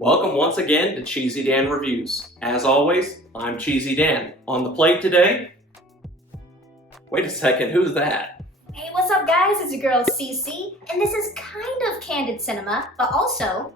Welcome once again to Cheesy Dan Reviews. As always, I'm Cheesy Dan. On the plate today... Wait a second, who's that? Hey, what's up guys? It's your girl CC, and this is kind of Candid cinema, but also...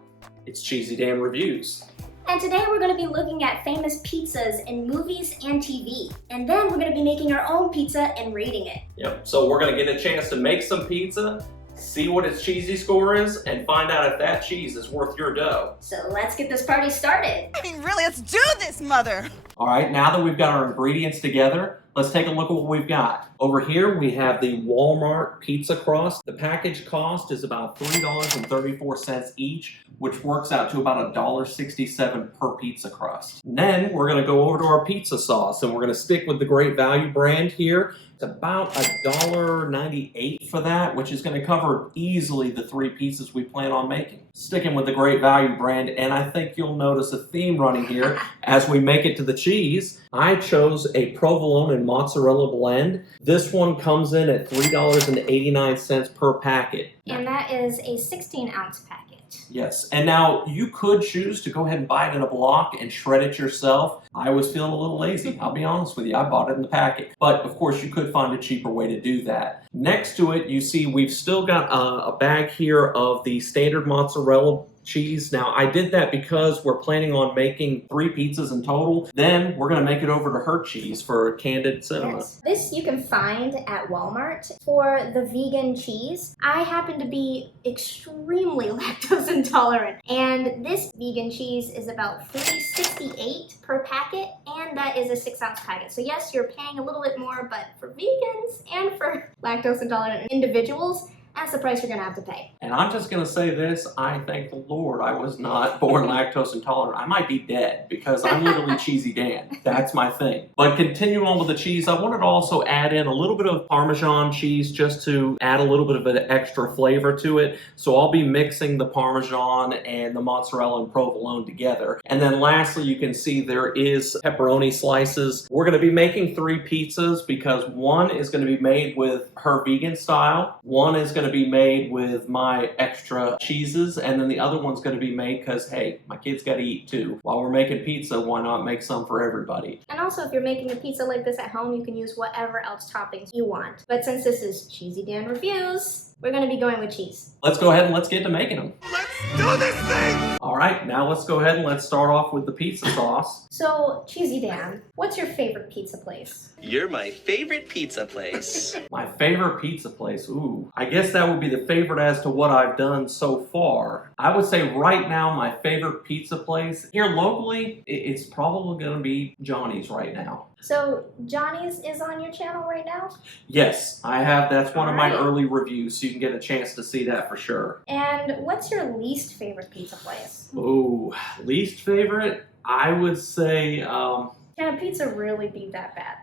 It's Cheesy Dan Reviews. And today we're going to be looking at famous pizzas in movies and TV. And then we're going to be making our own pizza and rating it. Yep, so we're going to get a chance to make some pizza, see what its cheesy score is, and find out if that cheese is worth your dough. So let's get this party started. I mean, really, let's do this, mother! Alright, now that we've got our ingredients together, let's take a look at what we've got. Over here we have the Walmart pizza crust. The package cost is about $3.34 each, which works out to about $1.67 per pizza crust. And then we're going to go over to our pizza sauce, and we're going to stick with the Great Value brand here. It's about $1.98 for that, which is going to cover easily the 3 pizzas we plan on making. Sticking with the Great Value brand, and I think you'll notice a theme running here as we make it to the cheese. I chose a provolone and mozzarella blend. This one comes in at $3.89 per packet. And that is a 16-ounce packet. Yes, and now you could choose to go ahead and buy it in a block and shred it yourself. I was feeling a little lazy, I'll be honest with you. I bought it in the packet. But of course you could find a cheaper way to do that. Next to it, you see we've still got a bag here of the standard mozzarella cheese. Now I did that because we're planning on making 3 pizzas in total. Then we're going to make it over to her cheese for Candid cinema. Yes. This you can find at Walmart. For the vegan cheese, I happen to be extremely lactose intolerant, and this vegan cheese is about $3.68 per packet, and that is a 6-ounce packet. So yes, you're paying a little bit more, but for vegans and for lactose intolerant individuals, that's the price you're going to have to pay. And I'm just going to say this, I thank the Lord I was not born lactose intolerant. I might be dead because I'm literally Cheesy Dan. That's my thing. But continuing on with the cheese, I wanted to also add in a little bit of Parmesan cheese just to add a little bit of an extra flavor to it. So I'll be mixing the Parmesan and the mozzarella and provolone together. And then lastly, you can see there is pepperoni slices. We're going to be making 3 pizzas because one is going to be made with her vegan style. One is going to be made with my extra cheeses, and then the other one's going to be made because, hey, my kids got to eat too. While we're making pizza, why not make some for everybody? And also, if you're making a pizza like this at home, you can use whatever else toppings you want. But since this is Cheesy Dan Reviews, we're going to be going with cheese. Let's go ahead and let's get to making them. Let's do this thing! Alright, now let's go ahead and let's start off with the pizza sauce. So, Cheesy Dan, what's your favorite pizza place? You're my favorite pizza place. My favorite pizza place, ooh. I guess that would be the favorite as to what I've done so far. I would say right now my favorite pizza place, here locally, it's probably going to be Johnny's right now. So, Johnny's is on your channel right now? Yes, I have. That's one of my Alright. early reviews, so you can get a chance to see that for sure. And what's your least favorite pizza place? Ooh, least favorite? I would say, Can a pizza really be that bad?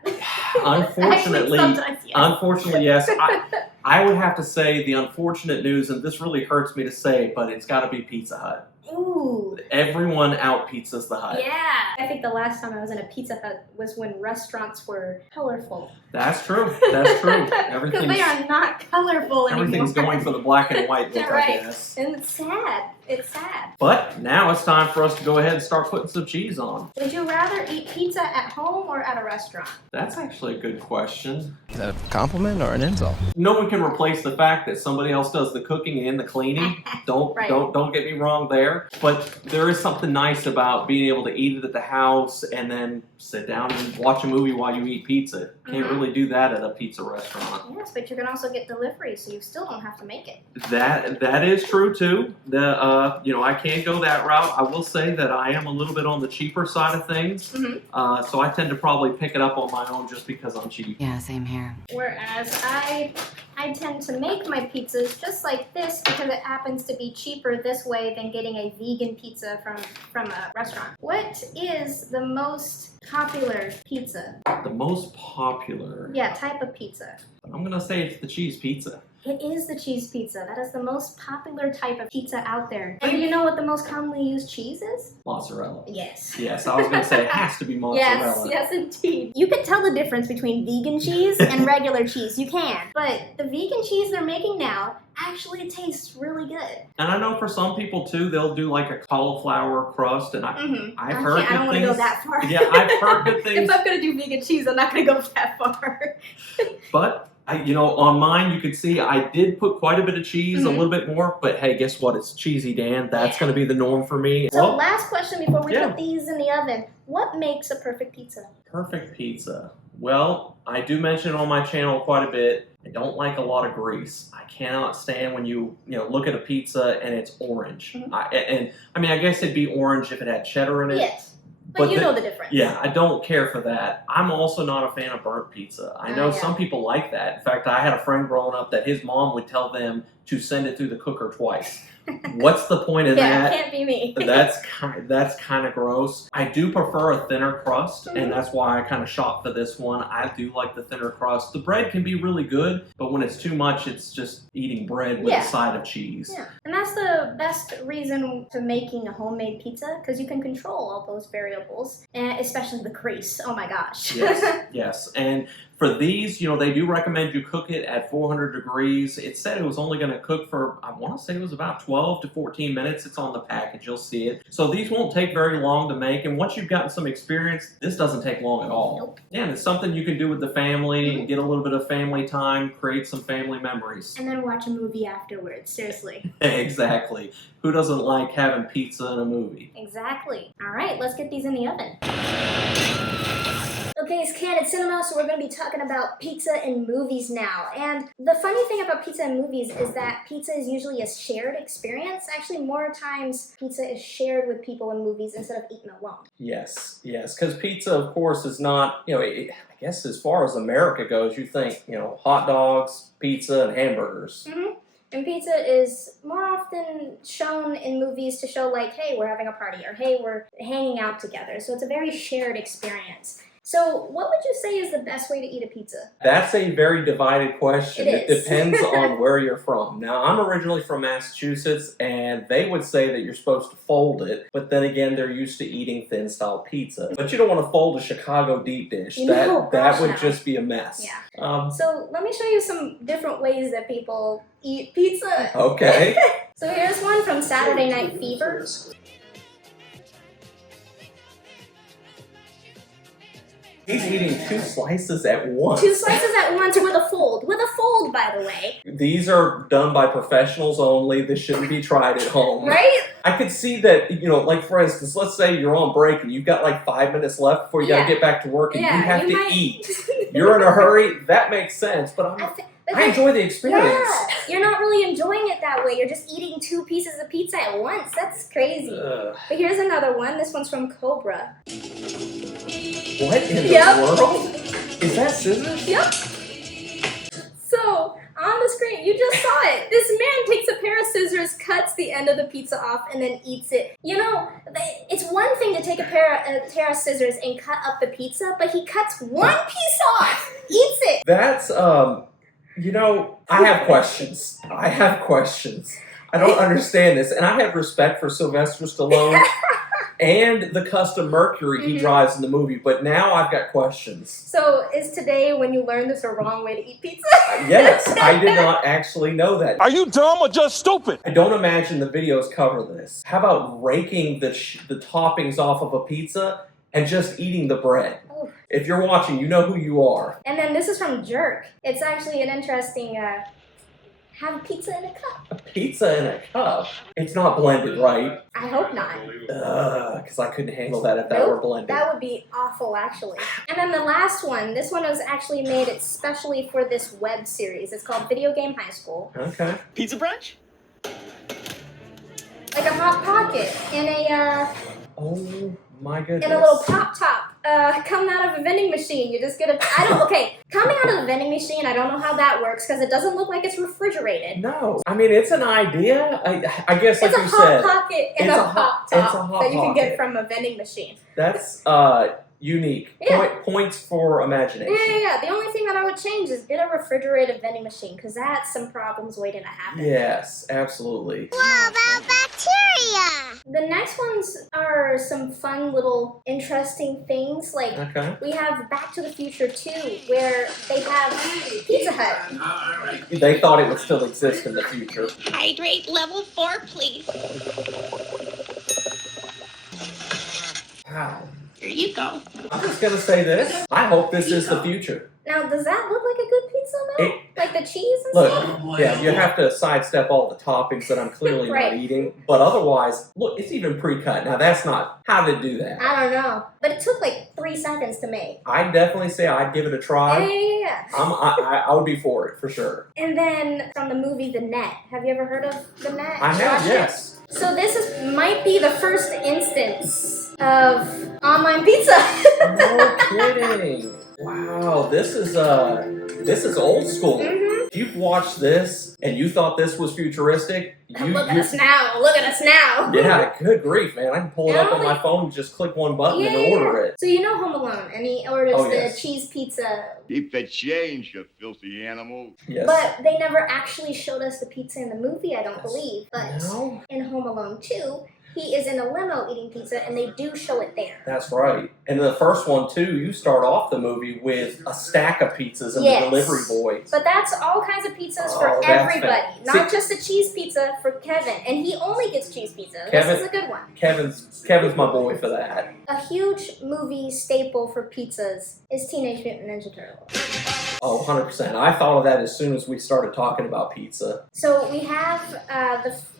unfortunately, Actually, sometimes, yes. unfortunately, yes. I would have to say the unfortunate news, and this really hurts me to say, but it's got to be Pizza Hut. Ooh. Everyone out pizzas the Hut. Yeah. I think the last time I was in a Pizza Hut was when restaurants were colorful. That's true. That's true. Because they are not colorful anymore. Everything's going for the black and white look, Right. I guess. And it's sad. It's sad. But now it's time for us to go ahead and start putting some cheese on. Would you rather eat pizza at home or at a restaurant? That's actually a good question. Is that a compliment or an insult? No one can replace the fact that somebody else does the cooking and the cleaning. Don't get me wrong there. But there is something nice about being able to eat it at the house and then sit down and watch a movie while you eat pizza. Can't really do that at a pizza restaurant. Yes, but you can also get delivery, so you still don't have to make it. That is true too. I can't go that route. I will say that I am a little bit on the cheaper side of things. So I tend to probably pick it up on my own just because I'm cheap. Yeah, same here. Whereas I tend to make my pizzas just like this because it happens to be cheaper this way than getting a vegan pizza from a restaurant. What is the most popular pizza? The most popular? Yeah, type of pizza. I'm going to say it's the cheese pizza. It is the cheese pizza. That is the most popular type of pizza out there. And do you know what the most commonly used cheese is? Mozzarella. Yes. Yes, I was going to say it has to be mozzarella. Yes, indeed. You can tell the difference between vegan cheese and regular cheese. You can. But the vegan cheese they're making now actually tastes really good. And I know for some people too, they'll do like a cauliflower crust, and I've heard good things. I don't want to go that far. Yeah, I've heard good things. If I'm going to do vegan cheese, I'm not going to go that far. But on mine you could see I did put quite a bit of cheese, a little bit more. But hey, guess what? It's cheesy, Dan. That's going to be the norm for me. So last question before we put these in the oven: what makes a perfect pizza? Perfect pizza. Well, I do mention it on my channel quite a bit. I don't like a lot of grease. I cannot stand when you look at a pizza and it's orange. I guess it'd be orange if it had cheddar in it. Yes. But you know the difference. Yeah, I don't care for that. I'm also not a fan of burnt pizza. I know some people like that. In fact, I had a friend growing up that his mom would tell them to send it through the cooker twice. What's the point of that? Yeah, it can't be me. That's kind of gross. I do prefer a thinner crust, and that's why I kind of shot for this one. I do like the thinner crust. The bread can be really good, but when it's too much, it's just eating bread with a side of cheese. Yeah, and that's the best reason to making a homemade pizza, because you can control all those variables, and especially the grease. Oh my gosh. Yes. And for these, they do recommend you cook it at 400 degrees. It said it was only going to cook for, I want to say it was about 12 to 14 minutes. It's on the package. You'll see it. So these won't take very long to make. And once you've gotten some experience, this doesn't take long at all. Nope. Yeah, and it's something you can do with the family and get a little bit of family time, create some family memories. And then watch a movie afterwards. Seriously. Exactly. Who doesn't like having pizza in a movie? Exactly. All right, let's get these in the oven. Okay, it's Candid Cinema, so we're going to be talking about pizza in movies now. And the funny thing about pizza in movies is that pizza is usually a shared experience. Actually, more times pizza is shared with people in movies instead of eaten alone. Yes, because pizza, of course, is not, I guess as far as America goes, you think, hot dogs, pizza, and hamburgers. And pizza is more often shown in movies to show like, hey, we're having a party, or hey, we're hanging out together. So it's a very shared experience. So what would you say is the best way to eat a pizza? That's a very divided question. It is. It depends on where you're from. Now, I'm originally from Massachusetts, and they would say that you're supposed to fold it, but then again, they're used to eating thin-style pizza. But you don't want to fold a Chicago deep dish. That would just be a mess. Yeah. So let me show you some different ways that people eat pizza. Okay. So here's one from Saturday Night Fever. He's eating 2 slices at once. 2 slices at once with a fold. With a fold, by the way. These are done by professionals only. This shouldn't be tried at home. Right? I could see that, like for instance, let's say you're on break and you've got like 5 minutes left before you got to get back to work and you have to eat. You're in a hurry. That makes sense, but I enjoy the experience. Yeah, you're not really enjoying it that way. You're just eating 2 pieces of pizza at once. That's crazy. But here's another one. This one's from Cobra. What in the world? Is that scissors? Yep. So, on the screen, you just saw it. This man takes a pair of scissors, cuts the end of the pizza off, and then eats it. It's one thing to take a pair of scissors and cut up the pizza, but he cuts one piece off, eats it. That's, I have questions. I don't understand this, and I have respect for Sylvester Stallone. And the custom Mercury he drives in the movie, but now I've got questions. So, is today when you learned this a wrong way to eat pizza? Yes, I did not actually know that. Are you dumb or just stupid? I don't imagine the videos cover this. How about raking the toppings off of a pizza and just eating the bread? Ooh. If you're watching, you know who you are. And then this is from Jerk. It's actually an interesting, have a pizza in a cup. A pizza in a cup? It's not blended, right? I hope not. Because I couldn't handle that if that were blended. That would be awful, actually. And then the last one. This one was actually made especially for this web series. It's called Video Game High School. Okay. Pizza brunch? Like a Hot Pocket in a, Oh my goodness. in a little pop top. Coming out of a vending machine. You just get coming out of a vending machine, I don't know how that works because it doesn't look like it's refrigerated. No. I mean, it's an idea. I guess like you said. It's a Hot Pocket and a pop top that you can get from a vending machine. That's, Unique. Yeah. Points for imagination. Yeah. The only thing that I would change is get a refrigerated vending machine, because that's some problems waiting to happen. Yes, absolutely. What about bacteria? The next ones are some fun little interesting things. Like, Okay. we have Back to the Future 2, where they have Pizza Hut. They thought it would still exist in the future. Hydrate level 4, please. Wow. Here you go. I'm just gonna say this. I hope this is the future. Now, does that look like a good pizza, though? Like the cheese and stuff? Look, yeah, you have to sidestep all the toppings that I'm clearly Right. not eating. But otherwise, look, it's even pre-cut. Now, that's not how to do that. I don't know. But it took like 3 seconds to make. I'd definitely say I'd give it a try. Yeah. I would be for it, for sure. And then from the movie The Net. Have you ever heard of The Net? I have, Watched it? yes. So might be the first instance of online pizza. No kidding. Wow, this is old school. Mhm. If you've watched this and you thought this was futuristic, Look at us now. Look at us now. Yeah, good grief, man. I can pull it up on Yeah. my phone and just click one button and Yeah. order it. So you know Home Alone, and he orders Oh, the yes. cheese pizza. Keep the change, you filthy animal. Yes. But they never actually showed us the pizza in the movie, I don't Yes. believe. But No? in Home Alone 2, he is in a limo eating pizza, and they do show it there. That's right. And in the first one, too, you start off the movie with a stack of pizzas and Yes. the delivery boy. But that's all kinds of pizzas Oh, for that's everybody, fan- not See- just a cheese pizza for Kevin. And he only gets cheese pizza. Kevin- This is a good one. Kevin's my boy for that. A huge movie staple for pizzas is Teenage Mutant Ninja Turtles. Oh, 100%. I thought of that as soon as we started talking about pizza. So we have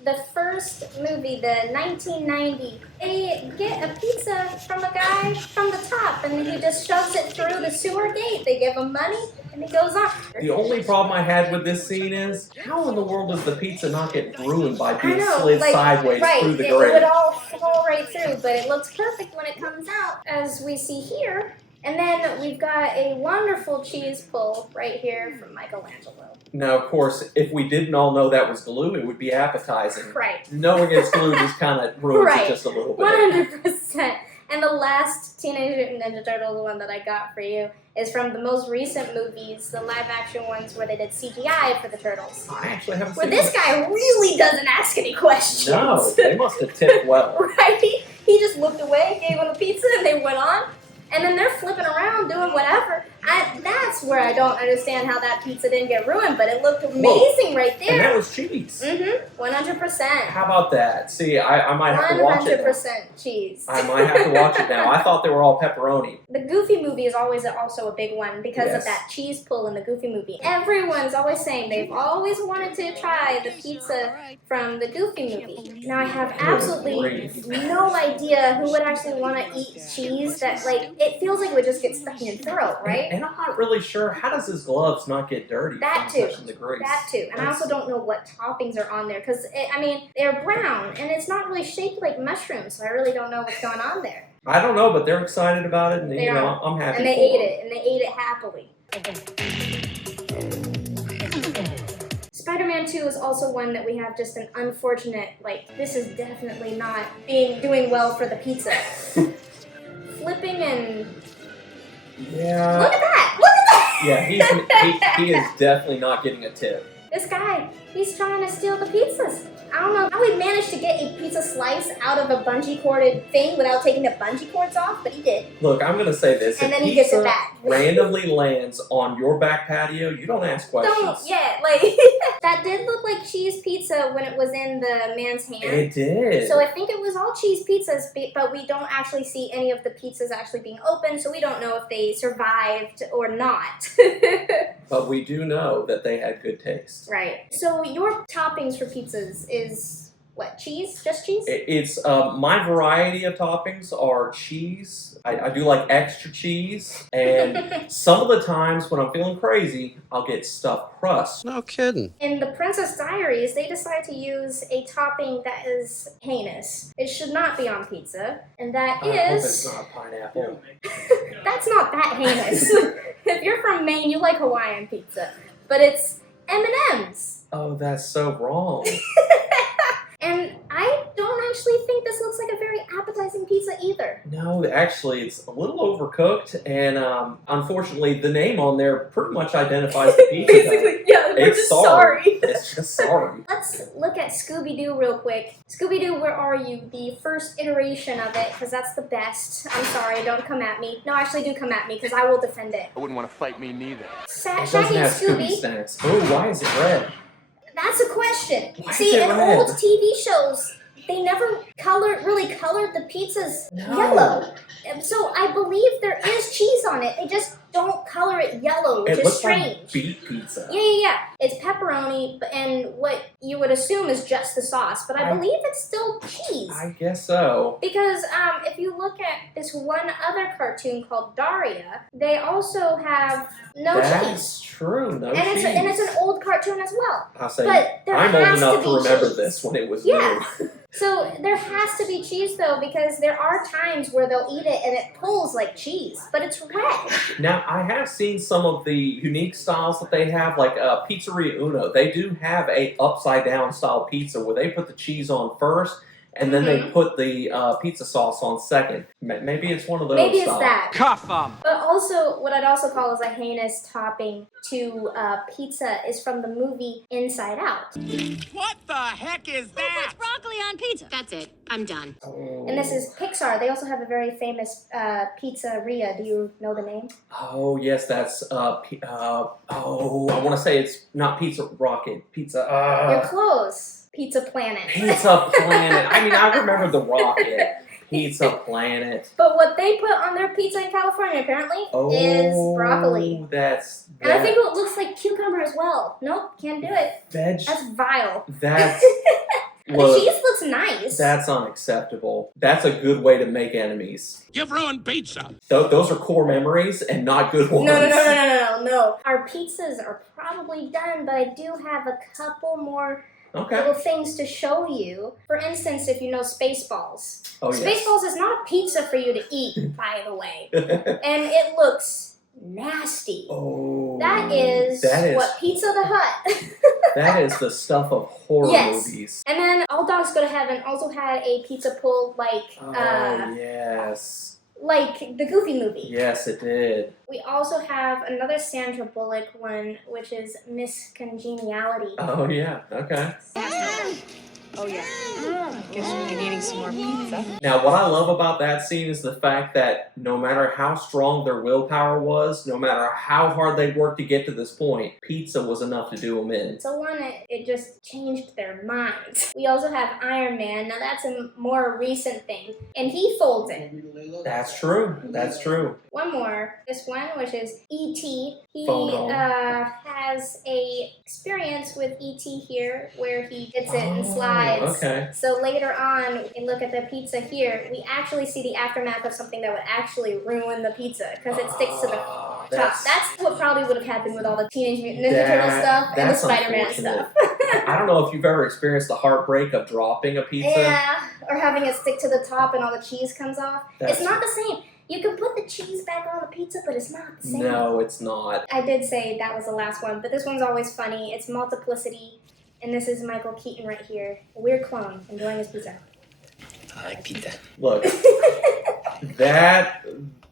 the first movie, the 1990. They get a pizza from a guy from the top, and he just shoves it through the sewer gate. They give him money, and he goes on. The only problem I had with this scene is, how in the world does the pizza not get ruined by I being know, slid like, sideways right, through the it would grate? all fall right through, but it looks perfect when it comes out, as we see here. And then we've got a wonderful cheese pull right here from Michelangelo. Now, of course, if we didn't all know that was glue, it would be appetizing. Right. Knowing it's glue just kind of ruins Right. it just a little bit. 100%. And the last Teenage Mutant Ninja Turtles one that I got for you is from the most recent movies, the live-action ones where they did CGI for the turtles. I actually haven't Where seen this guy really doesn't ask any questions. No, they must have tipped well. Right? He just looked away, gave them the pizza, and they went on. And then they're flipping around doing whatever. That's where I don't understand how that pizza didn't get ruined, but it looked amazing right there. And that was cheese. 100%. How about that? See, I might have to watch it now. 100% cheese. I might have to watch it now. I thought they were all pepperoni. The Goofy movie is always also a big one because Yes. of that cheese pull in the Goofy movie. Everyone's always saying they've always wanted to try the pizza from the Goofy movie. Now I have absolutely grief. no idea who would actually want to eat cheese that, like, it feels like it would just get stuck in your throat, right? And I'm not really sure, how does his gloves not get dirty That from too. touching the grease? That too. And I also don't know what toppings are on there because, I mean, they're brown and it's not really shaped like mushrooms, so I really don't know what's going on there. I don't know, but they're excited about it, and They you know, are. I'm happy And they for ate them. it, and they ate it happily. Spider-Man 2 is also one that we have just an unfortunate, like, this is definitely not doing well for the pizza. Flipping and... Yeah. Look at that! Look at that! Yeah, he is definitely not getting a tip. This guy, he's trying to steal the pizzas. I don't know how he managed to get a pizza slice out of a bungee corded thing without taking the bungee cords off, but he did. Look, I'm gonna say this. And if then he gets it pizza back. randomly lands on your back patio, you don't ask questions. Don't, yeah, like, that did look like cheese pizza when it was in the man's hand. It did. So I think it was all cheese pizzas, but we don't actually see any of the pizzas actually being opened, so we don't know if they survived or not. But we do know that they had good taste. Right. So your toppings for pizzas is what? Cheese? Just cheese? It's my variety of toppings are cheese. I do like extra cheese, and some of the times when I'm feeling crazy, I'll get stuffed crust. No kidding. In the Princess Diaries, they decide to use a topping that is heinous. It should not be on pizza, and that I hope it's is... not pineapple. That's not that heinous. If you're from Maine, you like Hawaiian pizza, but it's M&M's. Oh, that's so wrong. And I don't actually think this looks like a very appetizing pizza either. No, actually, it's a little overcooked, and unfortunately, the name on there pretty much identifies the pizza. Basically, yeah, we're just sorry. It's just sorry. Let's look at Scooby-Doo real quick. Scooby-Doo, where are you? The first iteration of it, because that's the best. I'm sorry, don't come at me. No, actually do come at me, because I will defend it. I wouldn't want to fight me neither. It Shaggy doesn't and have Scooby Scooby. snacks. Oh, why is it red? That's a question. Why See, is it in red? old TV shows, they never really colored the pizzas No. yellow. So I believe there is cheese on it. They just don't color it yellow, which It is looks strange. like beet pizza. Yeah. It's pepperoni, and what you would assume is just the sauce, but I believe it's still cheese. I guess so. Because if you look at this one other cartoon called Daria, they also have no cheese. That's true. No And cheese. it's an old cartoon as well. I'll say, But there I'm old has enough to to be remember cheese. this when it was Yeah. new. So there has to be cheese though, because there are times where they'll eat it and it pulls like cheese, but it's red. Now, I have seen some of the unique styles that they have, like Pizzeria Uno. They do have a upside down style pizza where they put the cheese on first, and then they put the pizza sauce on second. Maybe it's one of those. Maybe it's styles. that. Cuff 'em! But also, what I'd also call as a heinous topping to pizza is from the movie Inside Out. What the heck is that? Broccoli on pizza. That's it. I'm done. Oh. And this is Pixar. They also have a very famous pizzeria. Do you know the name? Oh yes, that's I want to say it's not Pizza Rocket. Pizza. You're close. Pizza Planet. Pizza Planet. I mean, I remember the Rocket. Pizza Planet. But what they put on their pizza in California apparently is broccoli. That's And I think it looks like cucumber as well. Nope, can't do it. veg. That's vile. That's The look, cheese looks nice. that's unacceptable. That's a good way to make enemies. You've ruined pizza! Those are core memories and not good ones. No. Our pizzas are probably done, but I do have a couple more Okay. little things to show you. For instance, if you know Spaceballs. Oh yes. Spaceballs is not a pizza for you to eat, by the way. And it looks nasty. Oh. That is what Pizza the Hut. That is the stuff of horror Yes. movies. And then All Dogs Go to Heaven also had a pizza pull like Oh yes. like the Goofy movie. Yes, it did. We also have another Sandra Bullock one, which is Miss Congeniality. Oh yeah. Okay. Oh yeah. Guess you're really needing some more pizza. Now, what I love about that scene is the fact that no matter how strong their willpower was, no matter how hard they worked to get to this point, pizza was enough to do them in. So one, it just changed their minds. We also have Iron Man. Now that's a more recent thing, and he folds it. That's true. That's true. One more, this one, which is E.T. He Photo. has a experience with E.T. here, where he gets it and slides. Okay. So later on, we look at the pizza here, we actually see the aftermath of something that would actually ruin the pizza, because it sticks to the top. That's what probably would have happened with all the Teenage Mutant Ninja Turtle stuff and the that's Spider-Man unfortunate. stuff. I don't know if you've ever experienced the heartbreak of dropping a pizza. Yeah, or having it stick to the top and all the cheese comes off. That's- It's not the same. You can put the cheese back on the pizza, but it's not the same. No, it's not. I did say that was the last one, but this one's always funny. It's Multiplicity, and this is Michael Keaton right here. A weird clone enjoying his pizza. I like pizza. Look,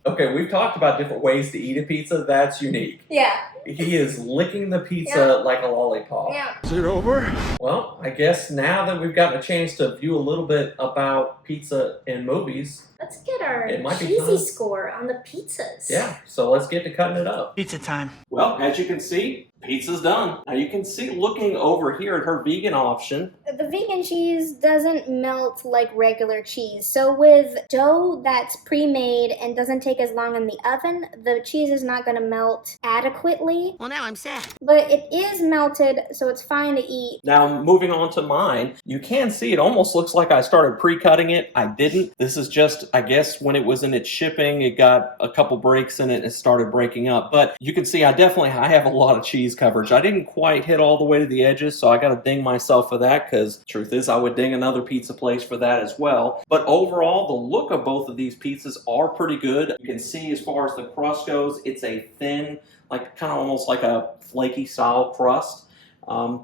okay, we've talked about different ways to eat a pizza. That's unique. Yeah, He is licking the pizza Yeah. like a lollipop. yeah. Is it over? Well, I guess now that we've gotten a chance to view a little bit about pizza in movies, Let's get our It might be cheesy fun. score on the pizzas. yeah, so let's get to cutting it up. Pizza time. Well, as you can see, pizza's done. Now you can see looking over here at her vegan option. The vegan cheese doesn't melt like regular cheese. So with dough that's pre-made and doesn't take as long in the oven, the cheese is not going to melt adequately. Well, now I'm sad. But it is melted, so it's fine to eat. Now moving on to mine, you can see it almost looks like I started pre-cutting it. I didn't. This is just, I guess when it was in its shipping, it got a couple breaks in it and it started breaking up. But you can see I have a lot of cheese coverage. I didn't quite hit all the way to the edges, so I got to ding myself for that, because truth is I would ding another pizza place for that as well. But overall, the look of both of these pizzas are pretty good. You can see as far as the crust goes, it's a thin, like kind of almost like a flaky style crust.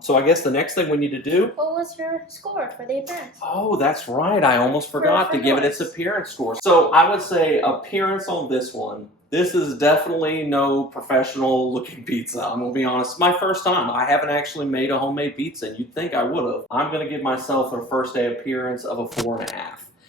So I guess the next thing we need to do, What us your score for the appearance. Oh, that's right. I almost forgot For to give it its appearance score. So I would say appearance on this one. This is definitely no professional looking pizza. I'm gonna be honest. It's my first time. I haven't actually made a homemade pizza, and you'd think I would have. I'm gonna give myself a first day appearance of a 4.5.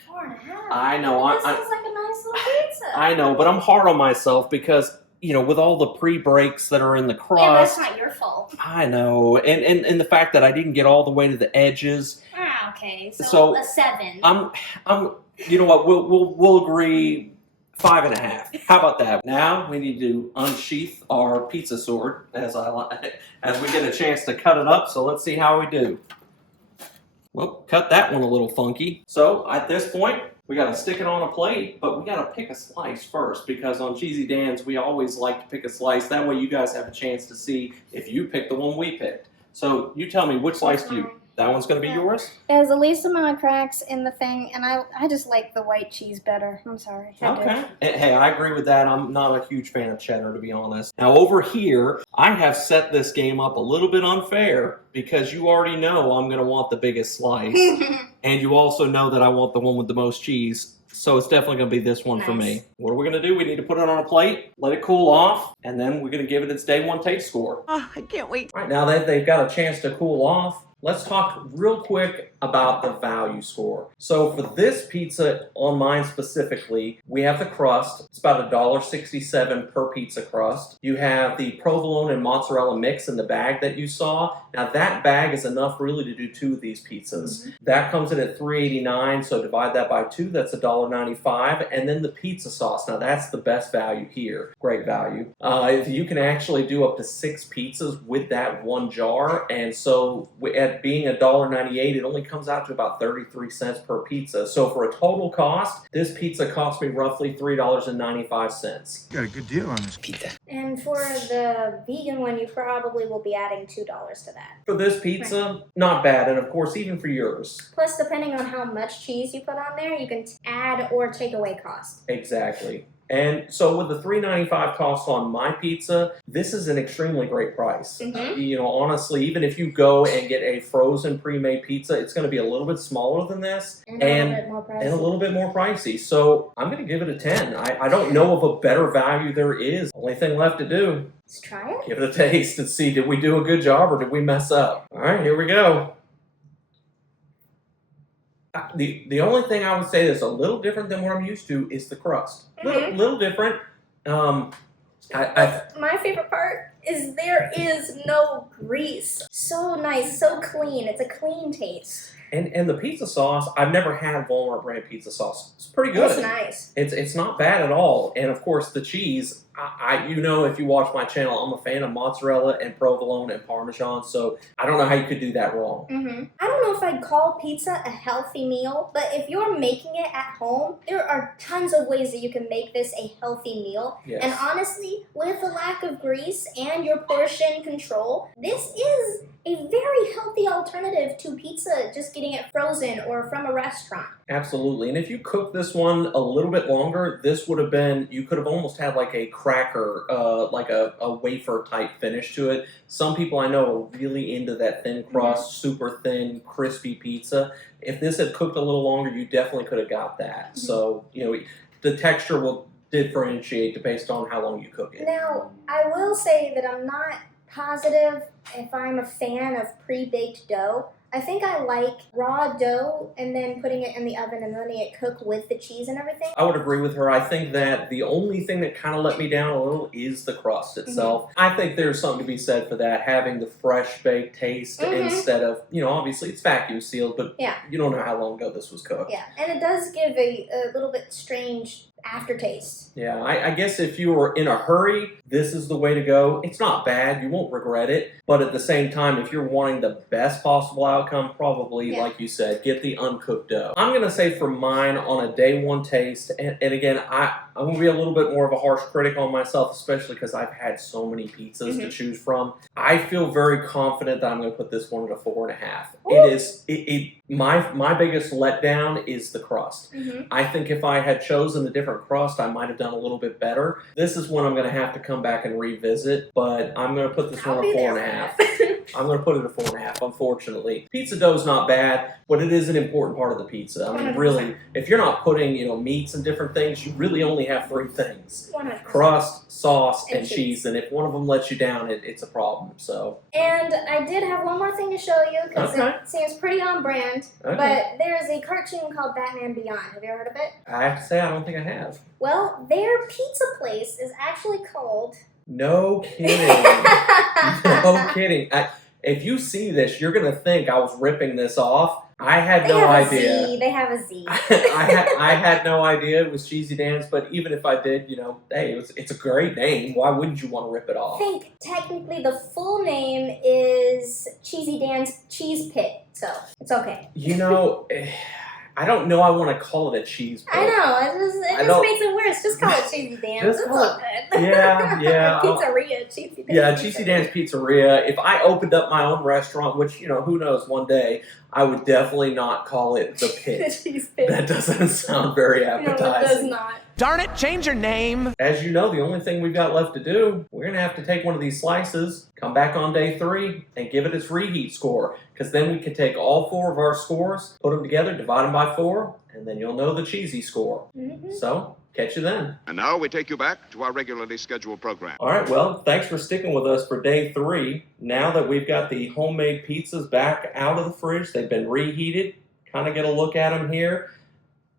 4.5. I know. This sounds like a nice little pizza. I know, but I'm hard on myself because, you know, with all the pre-breaks that are in the crust. Yeah, that's not your fault. I know, and the fact that I didn't get all the way to the edges. Ah, okay. So a 7. I'm. You know what? We'll agree. 5.5. How about that? Now we need to unsheath our pizza sword as we get a chance to cut it up. So let's see how we do. Well, cut that one a little funky. So at this point, we got to stick it on a plate, but we got to pick a slice first because on Cheesy Dan's we always like to pick a slice. That way you guys have a chance to see if you picked the one we picked. So you tell me which slice do you? That one's going to be yours? It has the least amount of cracks in the thing, and I just like the white cheese better. I'm sorry. Okay. Hey, I agree with that. I'm not a huge fan of cheddar, to be honest. Now, over here, I have set this game up a little bit unfair because you already know I'm going to want the biggest slice. And you also know that I want the one with the most cheese. So it's definitely going to be this one for me. What are we going to do? We need to put it on a plate, let it cool off, and then we're going to give it its day one taste score. Oh, I can't wait. All right, now that they've got a chance to cool off, let's talk real quick about the value score. So for this pizza, on mine specifically, we have the crust. It's about $1.67 per pizza crust. You have the provolone and mozzarella mix in the bag that you saw. Now that bag is enough really to do 2 of these pizzas. That comes in at $3.89, so divide that by 2, that's $1.95. And then the pizza sauce. Now that's the best value here. Great value. You can actually do up to 6 pizzas with that one jar, and so at being $1.98, it only comes out to about 33 cents per pizza. So for a total cost, this pizza cost me roughly $3.95. Got a good deal on this. Pizza. And for the vegan one, you probably will be adding $2 to that. For this pizza, not bad, and of course even for yours. Plus, depending on how much cheese you put on there, you can add or take away cost. Exactly. And so with the $3.95 cost on my pizza, this is an extremely great price. You know, honestly, even if you go and get a frozen pre-made pizza, it's going to be a little bit smaller than this And a little bit more pricey. So I'm going to give it a 10. I don't know of a better value there is. Only thing left to do, Let's try it. give it a taste and see, did we do a good job or did we mess up? All right, here we go. The only thing I would say that's a little different than what I'm used to is the crust. Little different. My favorite part is there is no grease. So nice, so clean. It's a clean taste. And the pizza sauce, I've never had Walmart brand pizza sauce. It's pretty good. It's nice. It's not bad at all. And of course the cheese, you know, if you watch my channel, I'm a fan of mozzarella and provolone and Parmesan, so I don't know how you could do that wrong. I don't know if I'd call pizza a healthy meal, but if you're making it at home, there are tons of ways that you can make this a healthy meal. Yes. And honestly, with the lack of grease and your portion control, this is a very healthy alternative to pizza, just getting it frozen or from a restaurant. Absolutely. And if you cook this one a little bit longer, this would have been, you could have almost had like a cracker, like a wafer type finish to it. Some people I know are really into that thin crust, super thin, crispy pizza. If this had cooked a little longer, you definitely could have got that. So, you know, the texture will differentiate based on how long you cook it. Now, I will say that I'm not positive if I'm a fan of pre-baked dough. I think I like raw dough and then putting it in the oven and letting it cook with the cheese and everything. I would agree with her. I think that the only thing that kind of let me down a little is the crust itself. I think there's something to be said for that, having the fresh baked taste instead of, you know, obviously it's vacuum sealed, but you don't know how long ago this was cooked. Yeah, and it does give a little bit strange aftertaste. Yeah, I guess if you were in a hurry, this is the way to go. It's not bad, you won't regret it, but at the same time, if you're wanting the best possible outcome, probably, like you said, get the uncooked dough. I'm going to say for mine, on a day one taste, and again, I'm gonna be a little bit more of a harsh critic on myself, especially because I've had so many pizzas to choose from. I feel very confident that I'm gonna put this one at a 4.5. My biggest letdown is the crust. I think if I had chosen a different crust, I might have done a little bit better. This is one I'm gonna have to come back and revisit, but I'm gonna put this one at 4.5. I'm going to put it at 4.5, unfortunately. Pizza dough is not bad, but it is an important part of the pizza. I mean, really, if you're not putting, meats and different things, you really only have 3 things. 100%. Crust, sauce, and cheese. And if one of them lets you down, it's a problem, so. And I did have one more thing to show you, because it seems pretty on brand. But there's a cartoon called Batman Beyond. Have you ever heard of it? I have to say, I don't think I have. Well, their pizza place is actually called... No kidding. No kidding. If you see this, you're going to think I was ripping this off. I had no idea. They have a Z. I had no idea it was Cheesy Dan's, but even if I did, hey, it's a great name. Why wouldn't you want to rip it off? I think technically the full name is Cheesy Dan's Cheese Pit, so it's okay. I don't know I want to call it a cheese pit. I know, it just makes it worse. Just call it Cheesy Dan's. It's all good. Yeah. Pizzeria, Cheesy Dan's. Yeah, Cheesy Dan's Pizzeria. If I opened up my own restaurant, which, who knows, one day, I would definitely not call it the Pit. The Cheese Pit. That doesn't sound very appetizing. No, it does not. Darn it, change your name. As you know, the only thing we've got left to do, we're going to have to take one of these slices, come back on day 3, and give it its reheat score. Because then we can take all 4 of our scores, put them together, divide them by 4, and then you'll know the cheesy score. So, catch you then. And now we take you back to our regularly scheduled program. All right, well, thanks for sticking with us for day 3. Now that we've got the homemade pizzas back out of the fridge, they've been reheated, kind of get a look at them here.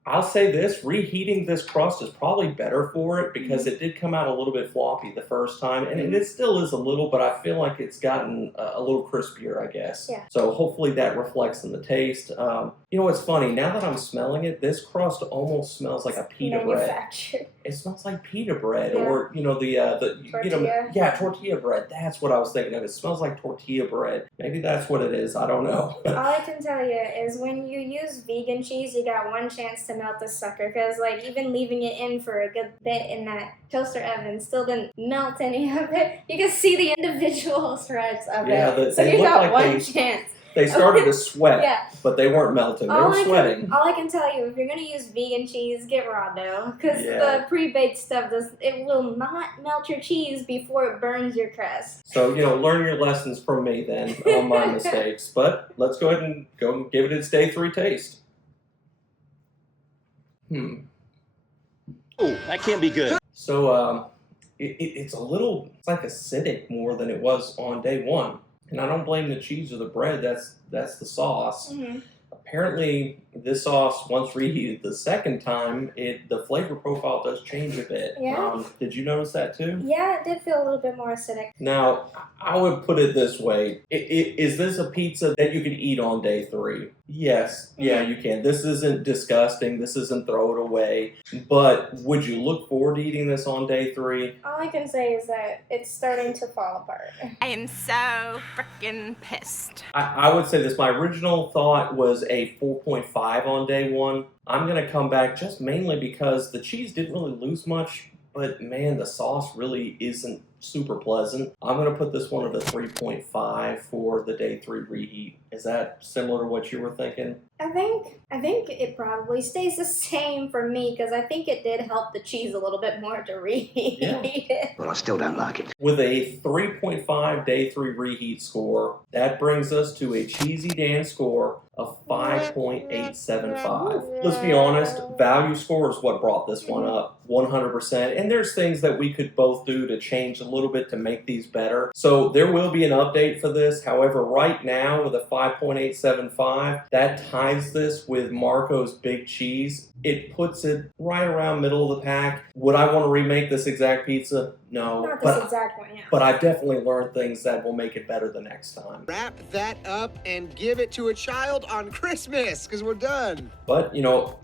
I'll say this, reheating this crust is probably better for it because it did come out a little bit floppy the first time, and it still is a little, but I feel like it's gotten a little crispier, I guess. Yeah. So hopefully that reflects in the taste. You know what's funny? Now that I'm smelling it, this crust almost smells like a pita bread. It smells like pita bread, or tortilla. Tortilla bread. That's what I was thinking of. It smells like tortilla bread. Maybe that's what it is. I don't know. All I can tell you is when you use vegan cheese, you got one chance to melt this sucker, because even leaving it in for a good bit in that toaster oven still didn't melt any of it. You can see the individual shreds of it. So you got one chance. They started to sweat, but they weren't melting. They were sweating. All I can tell you, if you're going to use vegan cheese, get raw dough. Because the pre-baked stuff, it will not melt your cheese before it burns your crust. So, learn your lessons from me then on my mistakes. But let's go ahead and give it its day 3 taste. Oh, that can't be good. So, it's like acidic more than it was on day 1. And I don't blame the cheese or the bread, that's the sauce. Apparently, this sauce, once reheated the second time, the flavor profile does change a bit. Yeah. Did you notice that too? Yeah, it did feel a little bit more acidic. Now, I would put it this way. Is this a pizza that you could eat on day 3? Yes. Yeah, you can. This isn't disgusting. This isn't throw it away. But would you look forward to eating this on day 3? All I can say is that it's starting to fall apart. I am so freaking pissed. I would say this. My original thought was a 4.5 on day 1. I'm going to come back just mainly because the cheese didn't really lose much, but man, the sauce really isn't super pleasant. I'm going to put this one at a 3.5 for the day 3 reheat. Is that similar to what you were thinking? I think it probably stays the same for me, because I think it did help the cheese a little bit more to reheat it. Well, I still don't like it. With a 3.5 day 3 reheat score, that brings us to a Cheesy Dan score of 5.875. Let's be honest, value score is what brought this one up 100%. And there's things that we could both do to change a little bit to make these better. So there will be an update for this. However, right now with a 5.875, that ties this with Marco's Big Cheese. It puts it right around middle of the pack. Would I want to remake this exact pizza? No, Not this but exact one, yeah. but I've definitely learned things that will make it better the next time. Wrap that up and give it to a child on Christmas, because we're done. But,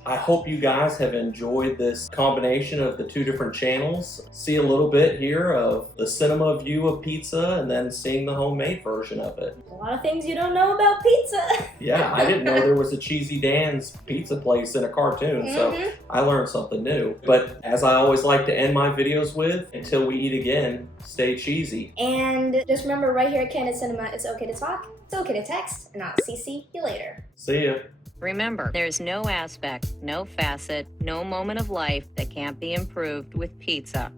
I hope you guys have enjoyed this combination of the two different channels. See a little bit here of the cinema view of pizza and then seeing the homemade version of it. A lot of things you don't know about pizza. Yeah, I didn't know there was a Cheesy Dan's pizza place in a cartoon, so I learned something new. But as I always like to end my videos with, until we eat again, stay cheesy. And just remember, right here at Candid Cinema, it's okay to talk, it's okay to text, and I'll CC you later. See ya. Remember, there's no aspect, no facet, no moment of life that can't be improved with pizza.